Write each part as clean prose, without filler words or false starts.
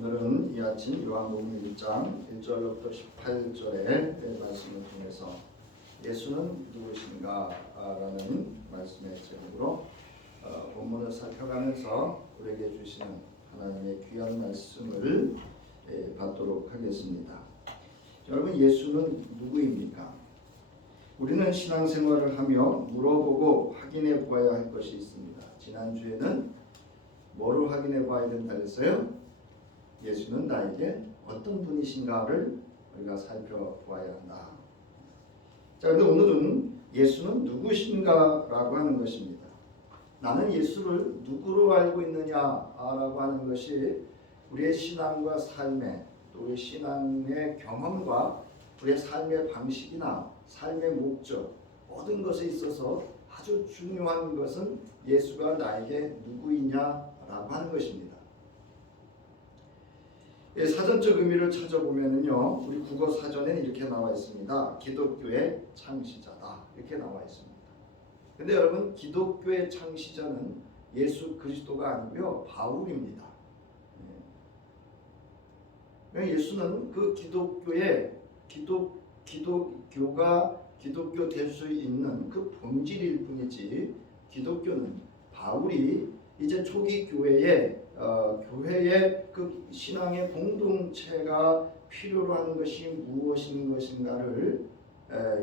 오늘은 이 아침 요한복음 1장 1절부터 18절의 말씀을 통해서 예수는 누구신가? 라는 말씀의 제목으로 본문을 살펴가면서 우리에게 주시는 하나님의 귀한 말씀을 받도록 하겠습니다. 여러분, 예수는 누구입니까? 우리는 신앙생활을 하며 물어보고 확인해 보아야 할 것이 있습니다. 지난주에는 뭐를 확인해 봐야 된다 그랬어요? 예수는 나에게 어떤 분이신가를 우리가 살펴보아야 한다. 자, 그런데 오늘은 예수는 누구신가라고 하는 것입니다. 나는 예수를 누구로 알고 있느냐라고 하는 것이 우리의 신앙과 삶의, 또 우리의 신앙의 경험과 우리의 삶의 방식이나 삶의 목적, 모든 것에 있어서 아주 중요한 것은 예수가 나에게 누구이냐라고 하는 것입니다. 사전적 의미를 찾아보면요, 우리 국어 사전에는 이렇게 나와 있습니다. 기독교의 창시자다, 이렇게 나와 있습니다. 근데 여러분, 기독교의 창시자는 예수 그리스도가 아니고요, 바울입니다. 예수는 그 기독교가 기독교 될 수 있는 그 본질일 뿐이지, 기독교는 바울이 이제 초기 교회의 그 신앙의 공동체가 필요로 하는 것이 무엇인 것인가를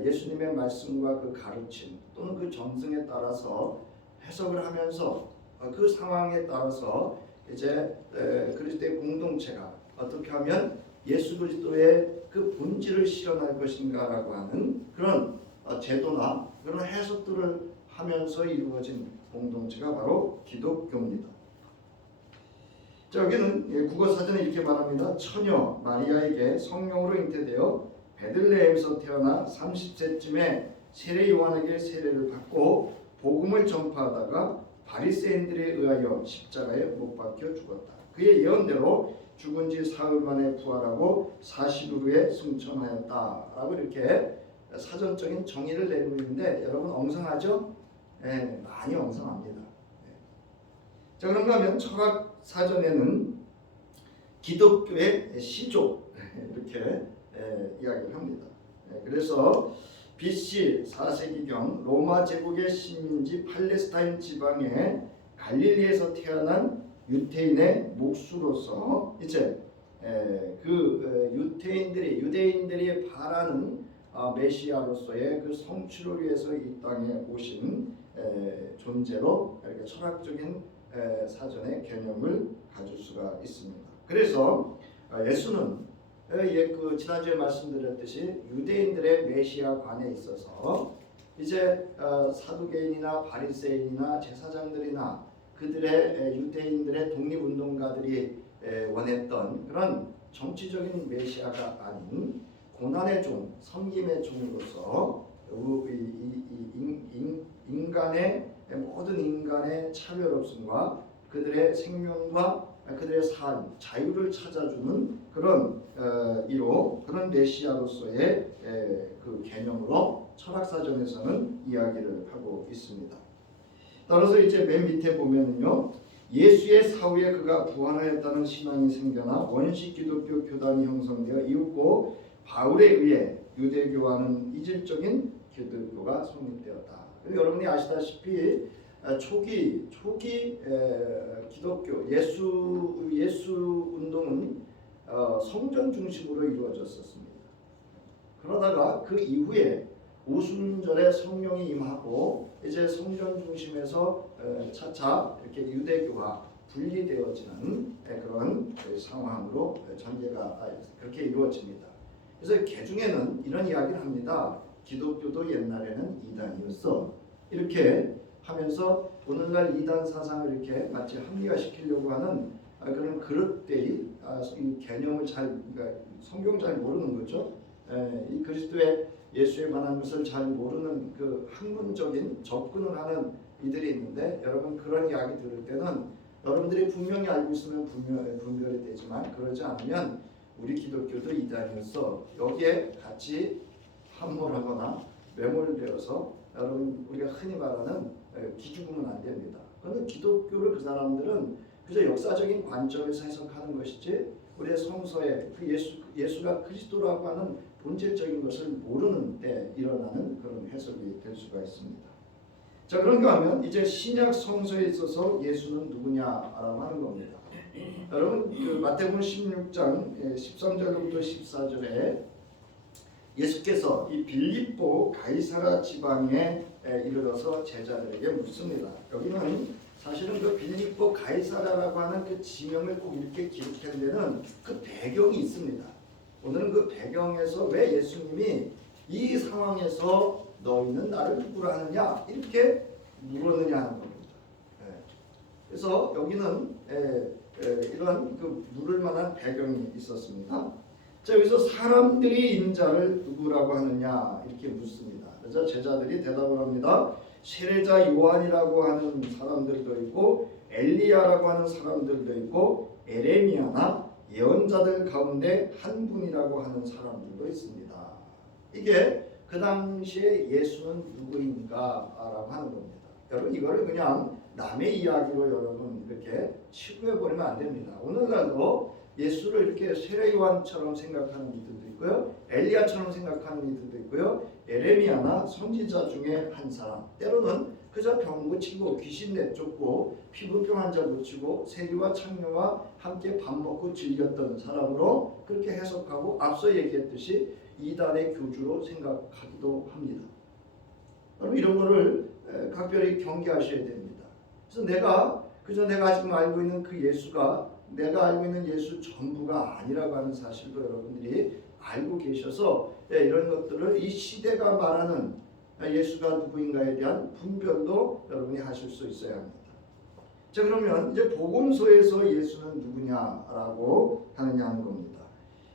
예수님의 말씀과 그 가르침 또는 그 정성에 따라서 해석을 하면서 그 상황에 따라서 이제 그리스도의 공동체가 어떻게 하면 예수 그리스도의 그 본질을 실현할 것인가라고 하는 그런 제도나 그런 해석들을 하면서 이루어진 공동체가 바로 기독교입니다. 자, 여기는 국어사전에 이렇게 말합니다. 처녀 마리아에게 성령으로 잉태되어 베들레헴에서 태어나 30세쯤에 세례 요한에게 세례를 받고 복음을 전파하다가 바리새인들에 의하여 십자가에 못 박혀 죽었다. 그의 예언대로 죽은 지 사흘 만에 부활하고 40일 후에 승천하였다라고 이렇게 사전적인 정의를 내리고 있는데, 여러분 엉성하죠? 네, 많이 엉성합니다. 자, 그런가 하면 철학 사전에는 기독교의 시조 이렇게 이야기를 합니다. 그래서 BC 4세기경 로마 제국의 식민지 팔레스타인 지방의 갈릴리에서 태어난 유대인의 목수로서 이제 유대인들이 바라는 메시아로서의 그 성취를 위해서 이 땅에 오신 존재로 이렇게 철학적인 사전의 개념을 가질 수가 있습니다. 그래서 예수는 그 지난주에 말씀드렸듯이 유대인들의 메시아관에 있어서 이제 사두개인이나 바리새인이나 제사장들이나 그들의 유대인들의 독립운동가들이 원했던 그런 정치적인 메시아가 아닌 고난의 종, 섬김의 종으로서 모든 인간의 차별 없음과 그들의 생명과 그들의 삶, 자유를 찾아주는 그런 그런 메시아로서의 그 개념으로 철학사전에서는 이야기를 하고 있습니다. 따라서 이제 맨 밑에 보면은요, 예수의 사후에 그가 부활하였다는 신앙이 생겨나 원식 기독교 교단이 형성되어 이윽고 바울에 의해 유대교와는 이질적인 기독교가 성립되었다. 여러분이 아시다시피 초기 기독교 예수 운동은 성전 중심으로 이루어졌었습니다. 그러다가 그 이후에 오순절에 성령이 임하고 이제 성전 중심에서 차차 이렇게 유대교와 분리되어지는 그런 상황으로 전개가 그렇게 이루어집니다. 그래서 개중에는 이런 이야기를 합니다. 기독교도 옛날에는 이단이었어. 이렇게 하면서 오늘날 이단 사상을 이렇게 마치 합리화시키려고 하는 그런 그릇되이 이 개념을 그러니까 성경 잘 모르는 거죠. 이 그리스도의 예수에 관한 것을 잘 모르는 그 학문적인 접근을 하는 이들이 있는데, 여러분 그런 이야기 들을 때는 여러분들이 분명히 알고 있으면 분별이 되지만 그러지 않으면 우리 기독교도 이단이었어, 여기에 같이 함몰하거나 매몰되어서 여러분 우리가 흔히 말하는 기죽으면 안 됩니다. 그런데 기독교를 그 사람들은 그저 역사적인 관점에서 해석하는 것이지 우리의 성서에 그 예수가 그리스도라고 하는 본질적인 것을 모르는 때 일어나는 그런 해석이 될 수가 있습니다. 자, 그런가 하면 이제 신약 성서에 있어서 예수는 누구냐라고 하는 겁니다. 여러분 그 마태복음 16장 13절부터 14절에 예수께서 이 빌립보 가이사라 지방에 이르러서 제자들에게 묻습니다. 여기는 사실은 그 빌립보 가이사라라고 하는 그 지명을 꼭 이렇게 기록한 데는 그 배경이 있습니다. 오늘은 그 배경에서 왜 예수님이 이 상황에서 너희는 나를 누구로 하느냐 이렇게 물었느냐 하는 겁니다. 그래서 여기는 이런 그 물을 만한 배경이 있었습니다. 자, 여기서 사람들이 인자를 누구라고 하느냐 이렇게 묻습니다. 그래서 제자들이 대답을 합니다. 세례자 요한이라고 하는 사람들도 있고 엘리야라고 하는 사람들도 있고 에레미야나 예언자들 가운데 한 분이라고 하는 사람들도 있습니다. 이게 그 당시에 예수는 누구인가라고 하는 겁니다. 여러분 이거를 그냥 남의 이야기로 여러분 이렇게 치부해 버리면 안 됩니다. 오늘날도 예수를 이렇게 세례 요한처럼 생각하는 이들도 있고요, 엘리야처럼 생각하는 이들도 있고요, 에레미야나 선지자 중에 한 사람, 때로는 그저 병 고치고 귀신 내쫓고 피부병 환자 고치고 세리와 창녀와 함께 밥 먹고 즐겼던 사람으로 그렇게 해석하고 앞서 얘기했듯이 이단의 교주로 생각하기도 합니다. 여러분 이런 거를 각별히 경계하셔야 됩니다. 그래서 내가 지금 알고 있는 그 예수가 내가 알고 있는 예수 전부가 아니라고 하는 사실도 여러분들이 알고 계셔서 이런 것들을 이 시대가 말하는 예수가 누구인가에 대한 분별도 여러분이 하실 수 있어야 합니다. 자, 그러면 이제 복음서에서 예수는 누구냐라고 하느냐 하는 겁니다.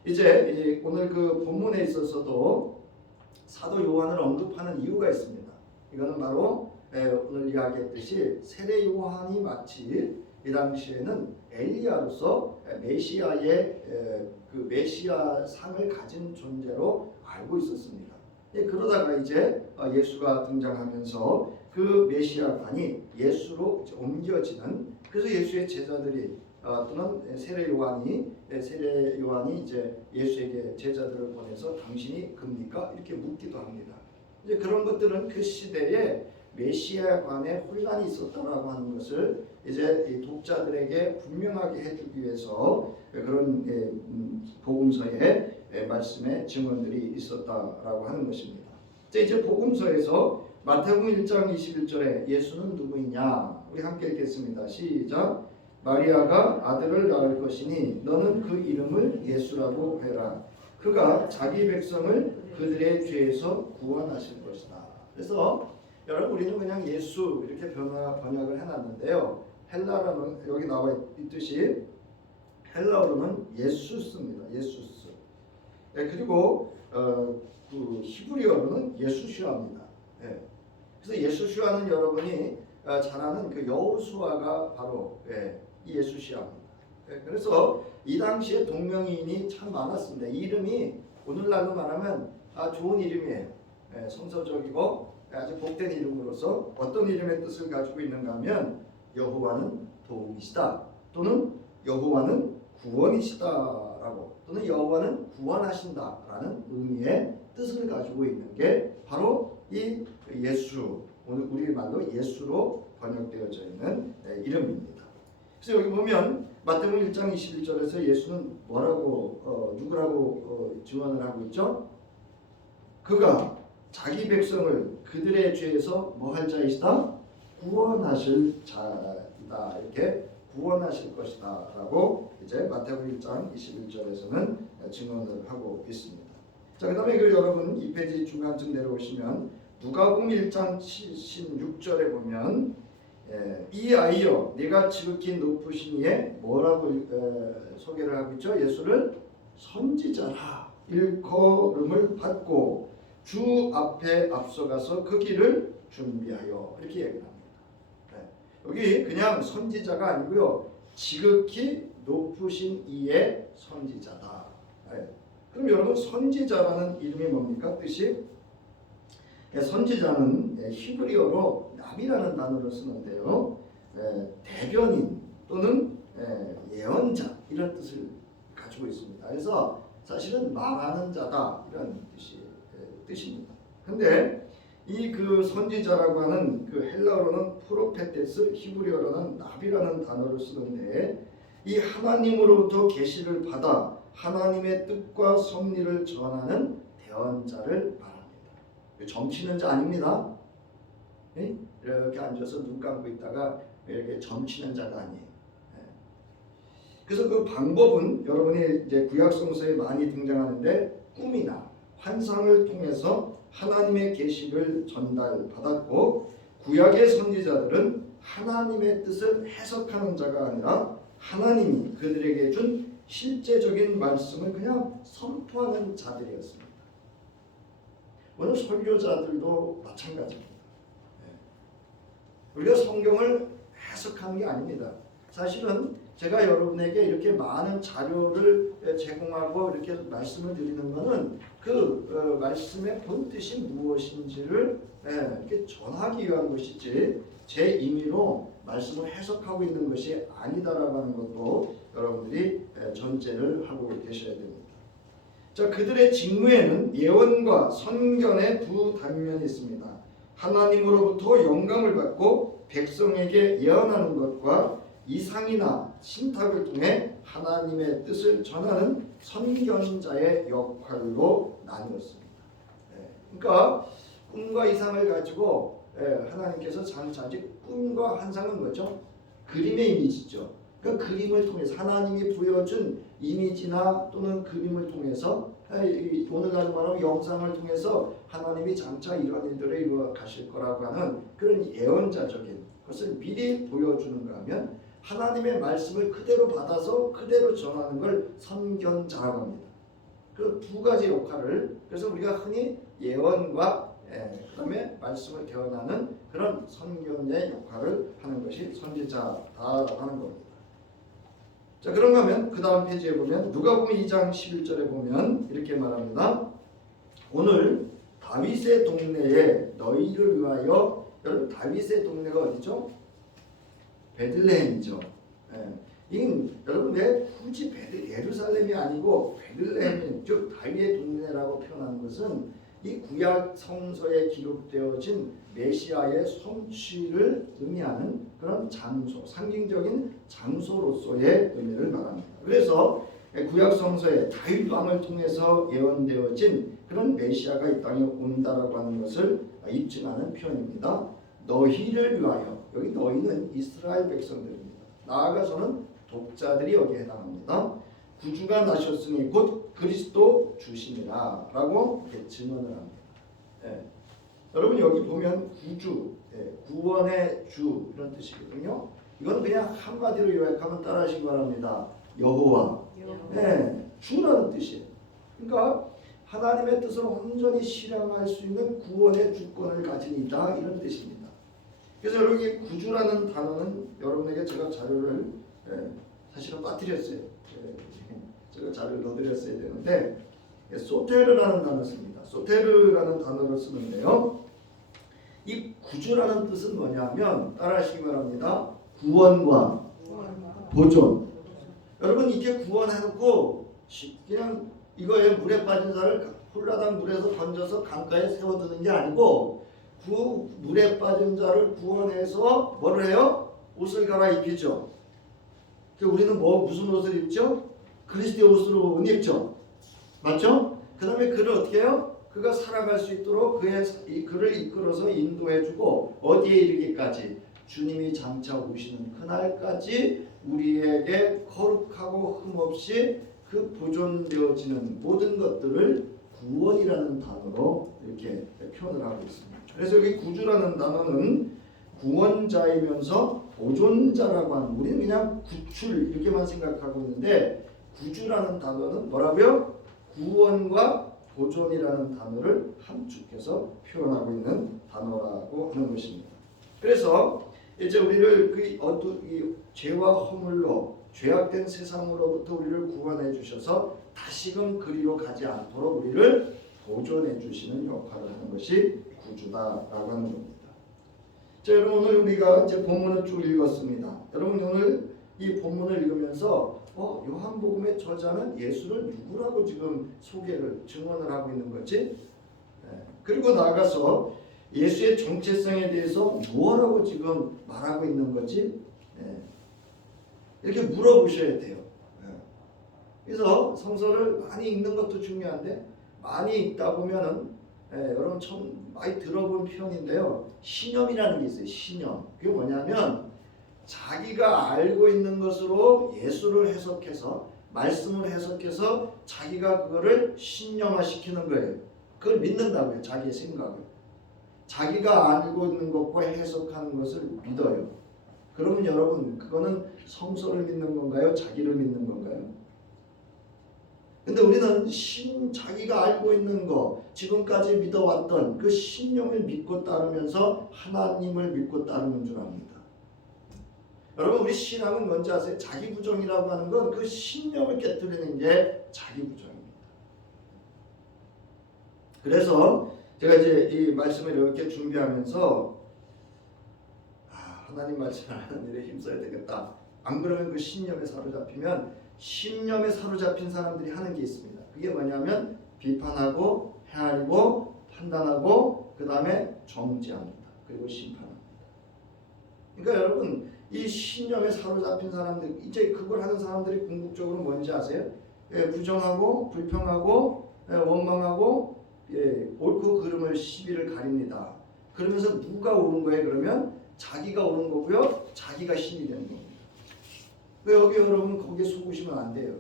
이제 오늘 그 본문에 있어서도 사도 요한을 언급하는 이유가 있습니다. 이거는 바로 오늘 이야기했듯이 세례 요한이 마치 이 당시에는 엘리야로서 메시아의 그 메시아 상을 가진 존재로 알고 있었습니다. 그러다가 이제 예수가 등장하면서 그 메시아관이 예수로 옮겨지는, 그래서 예수의 제자들이 또는 세례 요한이 이제 예수에게 제자들을 보내서 당신이 그입니까? 이렇게 묻기도 합니다. 이제 그런 것들은 그 시대에 메시아관에 혼란이 있었다라고 하는 것을 이제 이 독자들에게 분명하게 해주기 위해서 그런 복음서의 말씀의 증언들이 있었다라고 하는 것입니다. 이제 복음서에서 마태복음 1장 21절에 예수는 누구이냐 우리 함께 읽겠습니다. 시작. 마리아가 아들을 낳을 것이니 너는 그 이름을 예수라고 해라. 그가 자기 백성을 그들의 죄에서 구원하실 것이다. 그래서 여러분 우리는 그냥 예수 이렇게 번역을 해놨는데요. 헬라어는 여기 나와 있듯이 헬라어로는 예수스입니다. 예수스. 그리고 그 히브리어로는 예수슈아입니다. 그래서 예수슈아는 여러분이 잘 아는 그 여호수아가 바로 이 예수슈아입니다. 그래서 이 당시에 동명이인이 참 많았습니다. 이 이름이 오늘날로 말하면 좋은 이름이에요. 성서적이고 아주 복된 이름으로서 어떤 이름의 뜻을 가지고 있는가 하면 여호와는 도움이시다, 또는 여호와는 구원이시다라고, 또는 여호와는 구원하신다라는 의미의 뜻을 가지고 있는 게 바로 이 예수, 오늘 우리 말로 예수로 번역되어져 있는 이름입니다. 그래서 여기 보면 마태복음 1장 21절에서 예수는 누구라고 증언을 하고 있죠? 그가 자기 백성을 그들의 죄에서 뭐할 자이시다? 구원하실 자이다. 이렇게 구원하실 것이다 라고 이제 마태복음 1장 21절에서는 증언을 하고 있습니다. 자, 그 다음에 여러분 2페이지 중간쯤 내려오시면 누가복음 1장 76절에 보면 이 아이여 네가 지극히 높으신 이에 뭐라고 소개를 하고 있죠? 예수를 선지자라 일컬음을 받고 주 앞에 앞서가서 그 길을 준비하여 이렇게 얘기를 합니다. 여기 그냥 선지자가 아니고요, 지극히 높으신 이의 선지자다. 그럼 여러분 선지자라는 이름이 뭡니까? 뜻이 선지자는 히브리어로 나비라는 단어를 쓰는데요, 대변인 또는 예언자 이런 뜻을 가지고 있습니다. 그래서 사실은 말하는 자다 이런 뜻입니다. 근데 이 그 선지자라고 하는 그 헬라어로는 프로페테스, 히브리어로는 나비라는 단어를 쓰는데 이 하나님으로부터 계시를 받아 하나님의 뜻과 섭리를 전하는 대언자를 말합니다. 점치는 자 아닙니다. 예? 이렇게 앉아서 눈 감고 있다가 이렇게 점치는 자가 아니에요. 예. 그래서 그 방법은 여러분이 이제 구약 성서에 많이 등장하는데 꿈이나 환상을 통해서 하나님의 계시를 전달받았고 구약의 선지자들은 하나님의 뜻을 해석하는 자가 아니라 하나님이 그들에게 준 실제적인 말씀을 그냥 선포하는 자들이었습니다. 오늘 설교자들도 마찬가지입니다. 우리가 성경을 해석하는 게 아닙니다. 사실은 제가 여러분에게 이렇게 많은 자료를 제공하고 이렇게 말씀을 드리는 것은 그 말씀의 본뜻이 무엇인지를 이렇게 전하기 위한 것이지 제 임의로 말씀을 해석하고 있는 것이 아니다라고 하는 것도 여러분들이 전제를 하고 계셔야 됩니다. 자, 그들의 직무에는 예언과 선견의 두 단면이 있습니다. 하나님으로부터 영감을 받고 백성에게 예언하는 것과 이상이나 신탁을 통해 하나님의 뜻을 전하는 선견자의 역할로 나누었습니다. 그러니까 꿈과 이상을 가지고 하나님께서 장차지 꿈과 환상은 뭐죠? 그림의 이미지죠. 그 그림을 통해서 하나님이 부여준 이미지나 또는 그림을 통해서 오늘날 말하면 영상을 통해서 하나님이 장차 이런 일들을 이루어 가실 거라고 하는 그런 예언자적인 것을 미리 보여주는가 하면 하나님의 말씀을 그대로 받아서 그대로 전하는 걸 선견자라고 합니다. 그 두 가지 역할을 그래서 우리가 흔히 예언과 그다음에 말씀을 대언하는 그런 선견의 역할을 하는 것이 선지자다라고 하는 겁니다. 자, 그런가 하면 그 다음 페이지에 보면 누가복음 2장 11절에 보면 이렇게 말합니다. 오늘 다윗의 동네에 너희를 위하여 여러분 다윗의 동네가 어디죠? 베들레헴이죠. 이건 여러분 왜 굳이 예루살렘이 아니고 베들레헴 즉 다윗의 동네라고 표현하는 것은 이 구약 성서에 기록되어진 메시아의 성취를 의미하는 그런 장소, 상징적인 장소로서의 의미를 말합니다. 그래서 구약 성서에 다윗 왕을 통해서 예언되어진 그런 메시아가 이 땅에 온다라고 하는 것을 입증하는 표현입니다. 너희를 위하여, 여기 너희는 이스라엘 백성들입니다. 나아가서는 독자들이 여기에 해당합니다. 구주가 나셨으니 곧 그리스도 주시니라 라고 증언을 합니다. 여러분 여기 보면 구주, 구원의 주 이런 뜻이거든요. 이건 그냥 한마디로 요약하면 따라하시기 바랍니다. 여호와, 주라는 뜻이에요. 그러니까 하나님의 뜻을 온전히 실행할 수 있는 구원의 주권을 가진 이다 이런 뜻입니다. 그래서 여기 구주라는 단어는 여러분에게 제가 자료를 사실은 빠뜨렸어요. 제가 자료를 넣어드렸어야 되는데 소테르라는 단어를 씁니다. 소테르라는 단어를 쓰는데요. 이 구주라는 뜻은 뭐냐면 따라하시기 바랍니다. 구원과 보존. 여러분 이렇게 구원해놓고 그냥 이거에 물에 빠진 자를 홀라당 물에서 던져서 강가에 세워두는 게 아니고 그 물에 빠진 자를 구원해서 뭐를 해요? 옷을 갈아입히죠. 우리는 무슨 옷을 입죠? 그리스도의 옷으로 옷 입죠. 맞죠? 그 다음에 그를 어떻게 해요? 그가 살아갈 수 있도록 그를 이끌어서 인도해주고 어디에 이르기까지 주님이 장차 오시는 그날까지 우리에게 거룩하고 흠없이 그 보존되어지는 모든 것들을 구원이라는 단어로 이렇게 표현을 하고 있습니다. 그래서 여기 구주라는 단어는 구원자이면서 보존자라고 하는, 우리는 그냥 구출 이렇게만 생각하고 있는데 구주라는 단어는 뭐라고요? 구원과 보존이라는 단어를 함축해서 표현하고 있는 단어라고 하는 것입니다. 그래서 이제 우리를 이 죄와 허물로 죄악된 세상으로부터 우리를 구원해 주셔서 다시금 그리로 가지 않도록 우리를 보존해 주시는 역할을 하는 것이 구주다라고 하는 겁니다. 자, 여러분 오늘 우리가 이제 본문을 쭉 읽었습니다. 여러분 오늘 이 본문을 읽으면서 요한복음의 저자는 예수를 누구라고 지금 소개를 증언을 하고 있는 거지? 그리고 나아가서 예수의 정체성에 대해서 무엇라고 지금 말하고 있는 거지? 이렇게 물어보셔야 돼요. 그래서 성서를 많이 읽는 것도 중요한데 많이 읽다 보면은 여러분 참 많이 들어본 표현인데요. 신념이라는 게 있어요. 신념. 그게 뭐냐면 자기가 알고 있는 것으로 예수를 해석해서 말씀을 해석해서 자기가 그거를 신념화시키는 거예요. 그걸 믿는다고요. 자기의 생각을. 자기가 알고 있는 것과 해석하는 것을 믿어요. 그러면 여러분 그거는 성서를 믿는 건가요? 자기를 믿는 건가요? 근데 우리는 자기가 알고 있는 거, 지금까지 믿어왔던 그 신념을 믿고 따르면서 하나님을 믿고 따르는 줄 압니다. 여러분 우리 신앙은 뭔지 아세요? 자기 부정이라고 하는 건 그 신념을 깨뜨리는 게 자기 부정입니다. 그래서 제가 이제 이 말씀을 이렇게 준비하면서 하나님 말씀을 하는 일에 힘써야 되겠다. 안 그러면 그 신념에 사로잡히면 신념에 사로잡힌 사람들이 하는 게 있습니다. 그게 뭐냐면 비판하고 헤아리고 판단하고 그 다음에 정죄합니다. 그리고 심판합니다. 그러니까 여러분 이 신념에 사로잡힌 사람들 이제 그걸 하는 사람들이 궁극적으로 뭔지 아세요? 부정하고 불평하고 원망하고 옳고 그름을 시비를 가립니다. 그러면서 누가 옳은 거예요? 그러면 자기가 옳은 거고요. 자기가 신이 되는 겁니다. 여기 여러분 거기에 속으시면 안 돼요.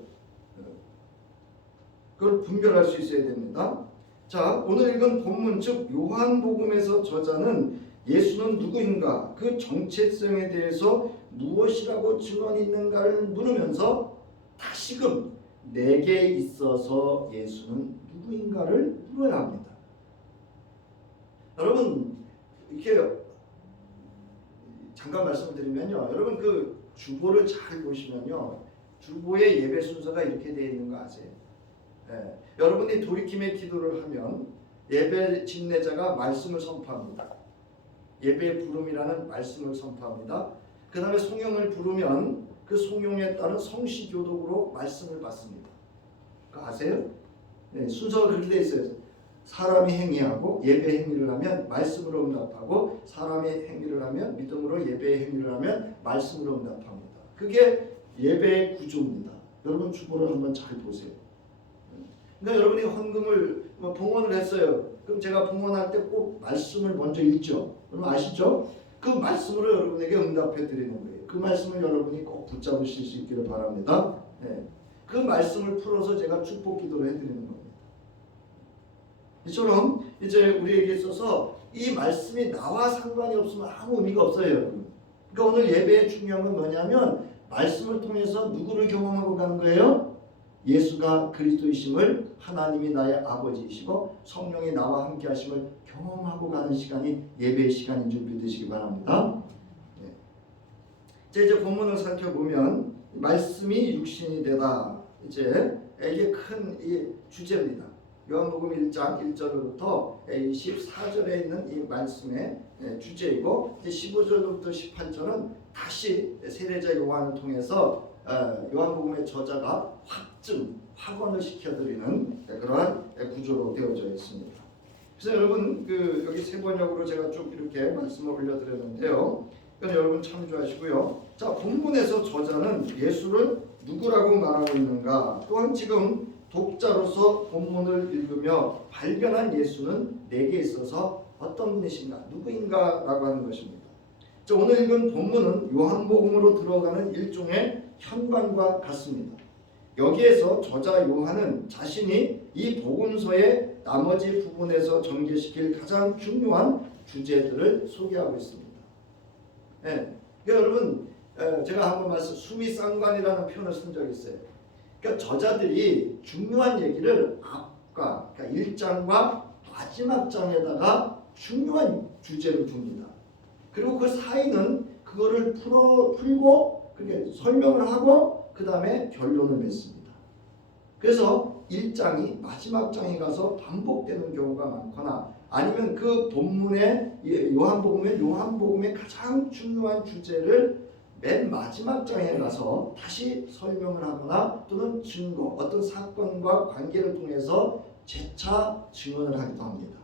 그걸 분별할 수 있어야 됩니다. 자, 오늘 읽은 본문 즉 요한복음에서 저자는 예수는 누구인가 그 정체성에 대해서 무엇이라고 증언이 있는가를 물으면서 다시금 내게 있어서 예수는 누구인가를 물어야 합니다. 여러분 이렇게 잠깐 말씀을 드리면요. 여러분 그 주보를 잘 보시면요. 주보의 예배 순서가 이렇게 되어 있는 거 아세요? 여러분이 돌이킴의 기도를 하면 예배 집례자가 말씀을 선포합니다. 예배의 부름이라는 말씀을 선포합니다. 그 다음에 송영을 부르면 그 송영에 따른 성시교독으로 말씀을 받습니다. 그거 아세요? 순서가 그렇게 되어 있어요. 사람이 행위하고 예배 행위를 하면 말씀으로 응답하고 사람이 행위를 하면 믿음으로 예배의 행위를 하면 말씀으로 응답합니다. 그게 예배의 구조입니다. 여러분 주보를 한번 잘 보세요. 그러니까 여러분이 헌금을 봉헌을 했어요. 그럼 제가 봉헌할 때 꼭 말씀을 먼저 읽죠. 그럼 아시죠? 그 말씀으로 여러분에게 응답해 드리는 거예요. 그 말씀을 여러분이 꼭 붙잡으실 수 있기를 바랍니다. 그 말씀을 풀어서 제가 축복 기도를 해드리는 겁니다. 이처럼 이제 우리에게 있어서 이 말씀이 나와 상관이 없으면 아무 의미가 없어요, 여러분. 그러니까 오늘 예배의 중요한 건 뭐냐면 말씀을 통해서 누구를 경험하고 가는 거예요? 예수가 그리스도이심을 하나님이 나의 아버지이시고 성령이 나와 함께 하심을 경험하고 가는 시간이 예배의 시간인 줄 믿으시기 바랍니다. 이제 본문을 살펴보면 말씀이 육신이 되다. 이제 이게 큰 이 주제입니다. 요한복음 1장 1절부터 14절에 있는 이 말씀의 주제이고 15절부터 18절은 다시 세례자 요한을 통해서 요한복음의 저자가 확언을 시켜드리는 그러한 구조로 되어져 있습니다. 그래서 여러분 여기 세 번역으로 제가 쭉 이렇게 말씀을 올려드렸는데요. 그건 여러분 참조하시고요. 자, 본문에서 저자는 예수를 누구라고 말하고 있는가? 또한 지금 독자로서 본문을 읽으며 발견한 예수는 내게 있어서 어떤 분이신가? 누구인가? 라고 하는 것입니다. 자, 오늘 읽은 본문은 요한복음으로 들어가는 일종의 현관과 같습니다. 여기에서 저자 요한은 자신이 이 복음서의 나머지 부분에서 전개시킬 가장 중요한 주제들을 소개하고 있습니다. 그러니까 여러분 제가 한번 수미상관이라는 표현을 쓴 적이 있어요. 그러니까 저자들이 중요한 얘기를 앞과 그러니까 1장과 마지막 장에다가 중요한 주제를 둡니다. 그리고 그 사이는 그거를 풀고 그렇게 설명을 하고 그 다음에 결론을 맺습니다. 그래서 1장이 마지막 장에 가서 반복되는 경우가 많거나 아니면 그 본문의 요한복음의 가장 중요한 주제를 맨 마지막 장에 가서 다시 설명을 하거나 또는 증거, 어떤 사건과 관계를 통해서 재차 증언을 하기도 합니다.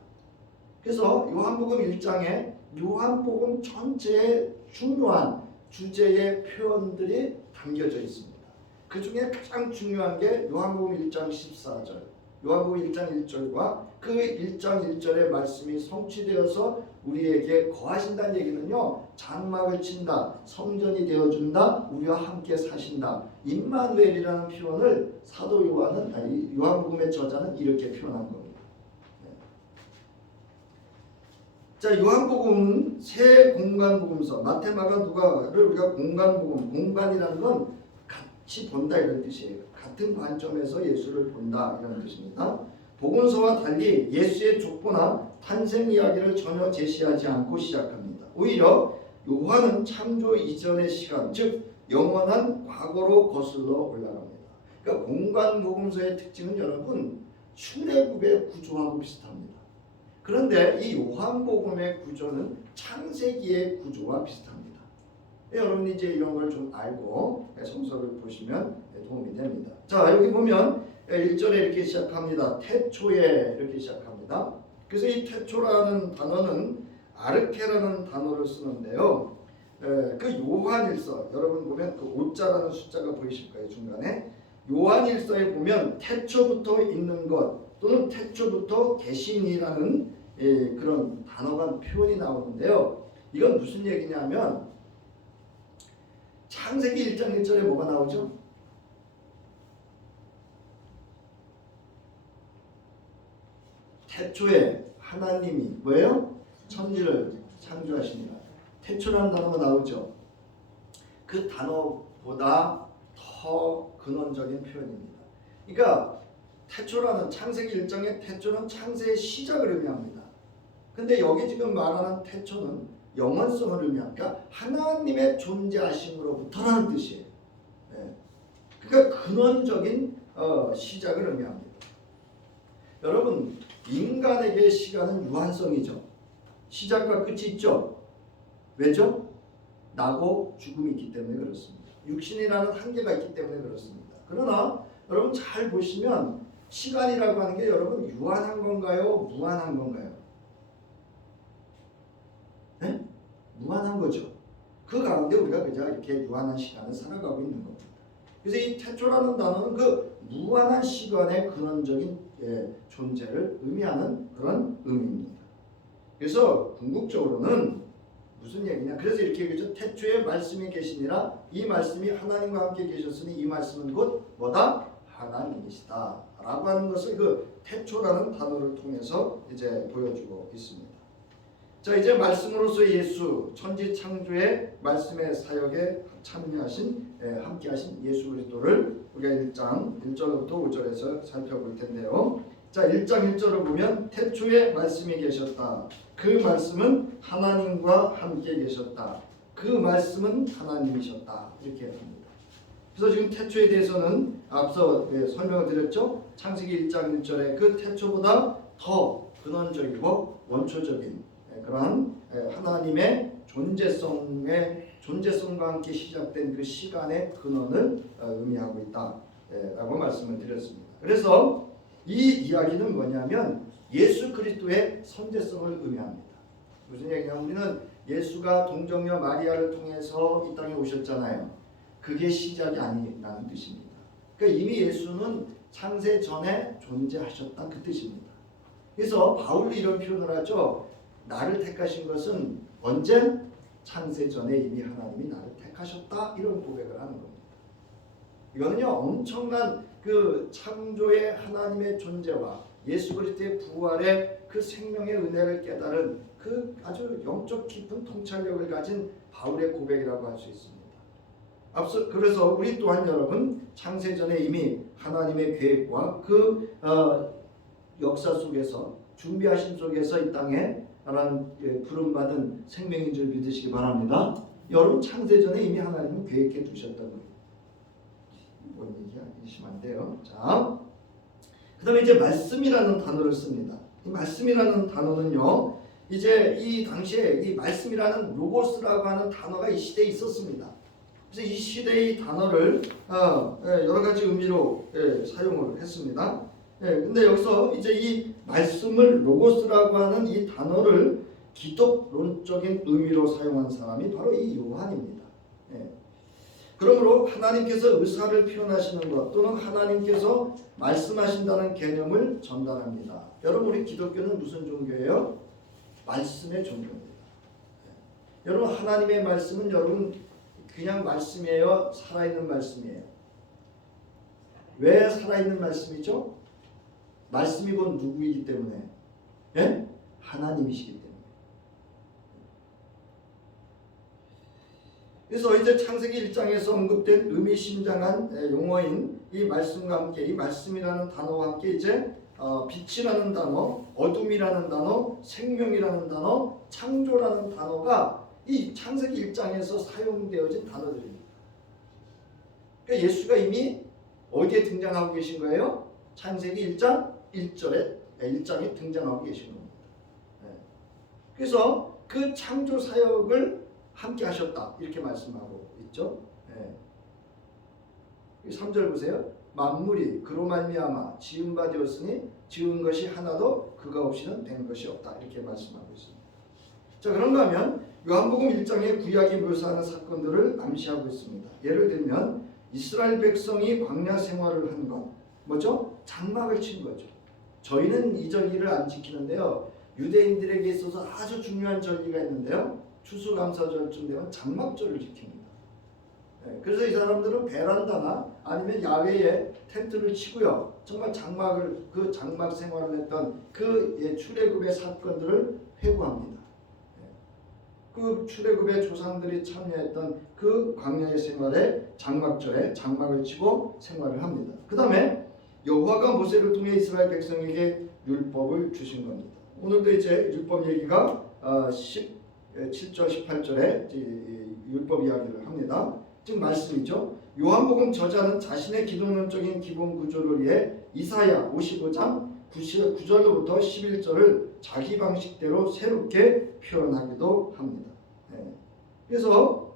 그래서 요한복음 1장에 요한복음 전체의 중요한 주제의 표현들이 담겨져 있습니다. 그 중에 가장 중요한 게 요한복음 1장 14절, 요한복음 1장 1절과 그 1장 1절의 말씀이 성취되어서 우리에게 거하신다는 얘기는요, 장막을 친다, 성전이 되어준다, 우리와 함께 사신다, 임마누엘이라는 표현을 사도 요한은, 요한복음의 저자는 이렇게 표현한 겁니다. 자, 요한복음은 세 공간복음서, 마태, 마가, 누가를 우리가 공간복음, 공간이라는 건 같이 본다 이런 뜻이에요. 같은 관점에서 예수를 본다 이런 뜻입니다. 복음서와 달리 예수의 족보나 탄생 이야기를 전혀 제시하지 않고 시작합니다. 오히려 요한은 창조 이전의 시간, 즉 영원한 과거로 거슬러 올라갑니다. 그러니까 공간복음서의 특징은 여러분 출애굽의 구조하고 비슷합니다. 그런데 이 요한복음의 구조는 창세기의 구조와 비슷합니다. 여러분이 이제 이런 걸 좀 알고 성서를 보시면 도움이 됩니다. 자, 여기 보면 1절에 이렇게 시작합니다. 태초에 이렇게 시작합니다. 그래서 이 태초라는 단어는 아르케라는 단어를 쓰는데요. 그 요한일서, 여러분 보면 그 5자라는 숫자가 보이실 거예요, 중간에. 요한일서에 보면 태초부터 있는 것 또는 태초부터 계시니라는 그런 단어가 표현이 나오는데요. 이건 무슨 얘기냐면 창세기 1장 1절에 뭐가 나오죠? 태초에 하나님이 뭐예요? 천지를 창조하십니다. 태초라는 단어가 나오죠. 그 단어보다 더 근원적인 표현입니다. 그러니까 태초라는 창세기 1장의 태초는 창세의 시작을 의미합니다. 근데 여기 지금 말하는 태초는 영원성을 의미합니다. 하나님의 존재하심으로부터라는 뜻이에요. 그러니까 근원적인 시작을 의미합니다. 여러분, 인간에게 시간은 유한성이죠. 시작과 끝이 있죠. 왜죠? 나고 죽음이 있기 때문에 그렇습니다. 육신이라는 한계가 있기 때문에 그렇습니다. 그러나 여러분 잘 보시면 시간이라고 하는 게 여러분 유한한 건가요? 무한한 건가요? 네? 무한한 거죠. 그 가운데 우리가 그저 이렇게 유한한 시간을 살아가고 있는 겁니다. 그래서 이 태초라는 단어는 그 무한한 시간의 근원적인 존재를 의미하는 그런 의미입니다. 그래서 궁극적으로는 무슨 얘기냐? 그래서 이렇게 얘기죠. 태초에 말씀이 계시니라. 이 말씀이 하나님과 함께 계셨으니 이 말씀은 곧 뭐다? 하나님이시다. 라고 하는 것을 그 태초라는 단어를 통해서 이제 보여주고 있습니다. 자, 이제 말씀으로서 예수, 천지 창조의 말씀의 사역에 참여하신, 함께하신 예수 그리스도를 우리가 1장 1절부터 5절에서 살펴볼 텐데요. 자, 1장 1절을 보면 태초에 말씀이 계셨다. 그 말씀은 하나님과 함께 계셨다. 그 말씀은 하나님이셨다. 이렇게 합니다. 그래서 지금 태초에 대해서는 앞서 설명을 드렸죠. 창세기 1장 1절에 그 태초보다 더 근원적이고 원초적인 그러한 하나님의 존재성과 함께 시작된 그 시간의 근원을 의미하고 있다라고 말씀을 드렸습니다. 그래서 이 이야기는 뭐냐면 예수 그리스도의 선제성을 의미합니다. 무슨 얘기냐면 우리는 예수가 동정녀 마리아를 통해서 이 땅에 오셨잖아요. 그게 시작이 아니라는 뜻입니다. 그러니까 이미 예수는 창세 전에 존재하셨다 그 뜻입니다. 그래서 바울이 이런 표현을 하죠. 나를 택하신 것은 언제? 창세 전에 이미 하나님이 나를 택하셨다 이런 고백을 하는 겁니다. 이거는요 엄청난 그 창조의 하나님의 존재와 예수 그리스도의 부활의 그 생명의 은혜를 깨달은 그 아주 영적 깊은 통찰력을 가진 바울의 고백이라고 할 수 있습니다. 앞서 그래서 우리 또한 여러분 창세 전에 이미 하나님의 계획과 그 역사 속에서 준비하심 속에서 이 땅에 부름받은 생명인 줄 믿으시기 바랍니다. 여러분 창세 전에 이미 하나님은 계획해 두셨다고요. 뭔 얘기 하시면 안 돼요. 자, 그 다음에 이제 말씀이라는 단어를 씁니다. 이 말씀이라는 단어는요, 이제 이 당시에 이 말씀이라는 로고스라고 하는 단어가 이 시대에 있었습니다. 그래서 이 시대의 단어를 여러 가지 의미로 사용을 했습니다. 근데 여기서 이제 이 말씀을 로고스라고 하는 이 단어를 기독론적인 의미로 사용한 사람이 바로 이 요한입니다. 그러므로 하나님께서 의사를 표현하시는 것 또는 하나님께서 말씀하신다는 개념을 전달합니다. 여러분, 우리 기독교는 무슨 종교예요? 말씀의 종교입니다. 여러분, 하나님의 말씀은 여러분 그냥 말씀이에요? 살아있는 말씀이에요? 왜 살아있는 말씀이죠? 말씀이 곧 누구이기 때문에? 하나님이시기 때문에. 그래서 이제 창세기 1장에서 언급된 의미심장한 용어인 이 말씀과 함께, 이 말씀이라는 단어와 함께 이제 빛이라는 단어, 어둠이라는 단어, 생명이라는 단어, 창조라는 단어가 이 창세기 1장에서 사용되어진 단어들입니다. 그러니까 예수가 이미 어디에 등장하고 계신 거예요? 창세기 1장 1장에 등장하고 계신 겁니다. 그래서 그 창조 사역을 함께 하셨다 이렇게 말씀하고 있죠. 3절 보세요. 만물이 그로 말미암아 지은 바 되었으니 지은 것이 하나도 그가 없이는 된 것이 없다 이렇게 말씀하고 있습니다. 자, 그런가 하면 요한복음 1장에 구약이 묘사하는 사건들을 암시하고 있습니다. 예를 들면 이스라엘 백성이 광야 생활을 한 것, 뭐죠? 장막을 친 거죠. 저희는 이 절기를 안 지키는데요. 유대인들에게 있어서 아주 중요한 절기가 있는데요. 추수감사절쯤 되면 장막절을 지킵니다. 그래서 이 사람들은 베란다나 아니면 야외에 텐트를 치고요. 정말 그 장막 생활을 했던 그 출애굽의 사건들을 회고합니다. 그 출애굽의 조상들이 참여했던 그 광야의 생활에 장막절에 장막을 치고 생활을 합니다. 그 다음에 여호와가 모세를 통해 이스라엘 백성에게 율법을 주신 겁니다. 오늘도 이제 율법 얘기가 17절 18절에 율법 이야기를 합니다. 지금 말씀이죠. 요한복음 저자는 자신의 기독론적인 기본 구조를 위해 이사야 55장 9절로부터 11절을 자기 방식대로 새롭게 표현하기도 합니다. 그래서